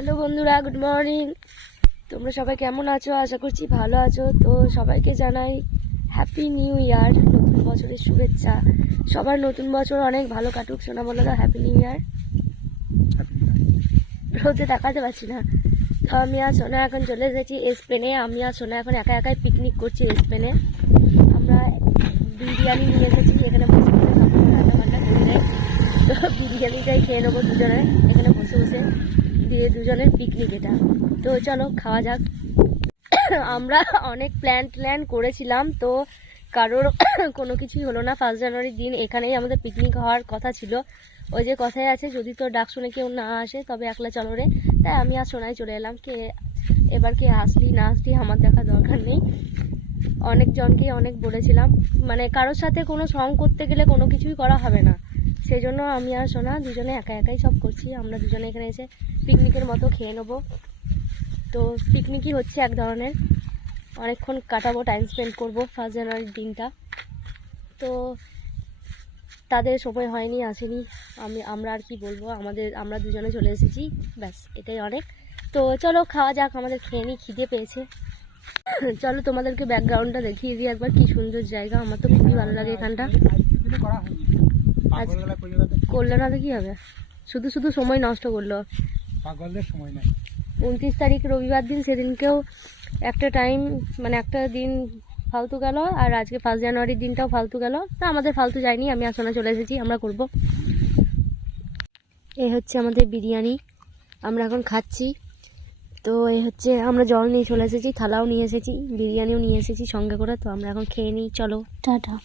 Hello বন্ধুরা, good morning. তোমরা সবাই কেমন আছো? আশা করছি ভালো আছো। তো সবাইকে জানাই হ্যাপি নিউ ইয়ার, নতুন বছরের শুভেচ্ছা। সবার নতুন বছর অনেক ভালো কাটুক শোনা বলে দাও হ্যাপি নিউ ইয়ার। রোদে দেখাতে পারছি না। তো আমি আর সোনা এখন চলে এসেছি স্পেনে আমি আর সোনা এখন একা একাই পিকনিক করছি স্পেনে আমরা বিরিয়ানি নিয়ে এসেছি এখানে বসে বসে রান্না করে তো বিরিয়ানিটাই খেয়ে নেব দুজনে, এখানে বসে বসে। দিয়ে দুজনের পিকনিক এটা। তো চলো, খাওয়া যাক। আমরা অনেক প্ল্যান ট্ল্যান করেছিলাম, তো কারোর কোনো কিছুই হলো না। ফার্স্ট জানুয়ারির দিন এখানেই আমাদের পিকনিক হওয়ার কথা ছিল। ওই যে কথায় আছে, যদি তোর ডাক শুনে কেউ না আসে, তবে একলা চলো রে। তাই আমি আর সোনাই চলে এলাম। কে এবার কে আসলি, না আসলি, আমার দেখা দরকার নেই। অনেকজনকেই অনেক বলেছিলাম। মানে কারোর সাথে কোনো সং করতে গেলে কোনো কিছুই করা হবে না। সেই জন্য আমি আর সোনা দুজনে একা একাই সব করছি। আমরা দুজনে এখানে এসে পিকনিকের মতো খেয়ে নেব। তো পিকনিকই হচ্ছে এক ধরনের। অনেকক্ষণ কাটাবো টাইম স্পেন্ড করব ফার্স্ট জানুয়ারির দিনটা। তো তাদের সময় হয়নি, আসেনি। আমি, আমরা আর কি বলব? আমাদের, আমরা দুজনে চলে এসেছি। ব্যাস, এটাই অনেক। তো চলো খাওয়া যাক, আমাদের খেয়ে নিই খিদে পেয়েছে। চলো তোমাদেরকে ব্যাকগ্রাউন্ডটা দেখিয়ে দিই একবার। কি সুন্দর জায়গা, আমার তো খুবই ভালো লাগে এখানটা। আজ- করলে না তো কি হবে? শুধু শুধু সময় নষ্ট করল। পাগলদের সময় নাই। উনত্রিশ তারিখ রবিবার দিন সেদিনকেও একটা টাইম মানে একটা দিন ফালতু গেল আর আজকে ফার্স্ট জানুয়ারির দিনটাও ফালতু গেল। না আমাদের ফালতু যায়নি আমি আসলে চলে এসেছি আমরা করব। এই হচ্ছে আমাদের বিরিয়ানি আমরা এখন খাচ্ছি। তো এই হচ্ছে আমরা জল নিয়ে চলে এসেছি থালাও নিয়ে এসেছি বিরিয়ানিও নিয়ে এসেছি সঙ্গে করে তো আমরা এখন খেয়ে নিই চলো। টাটা।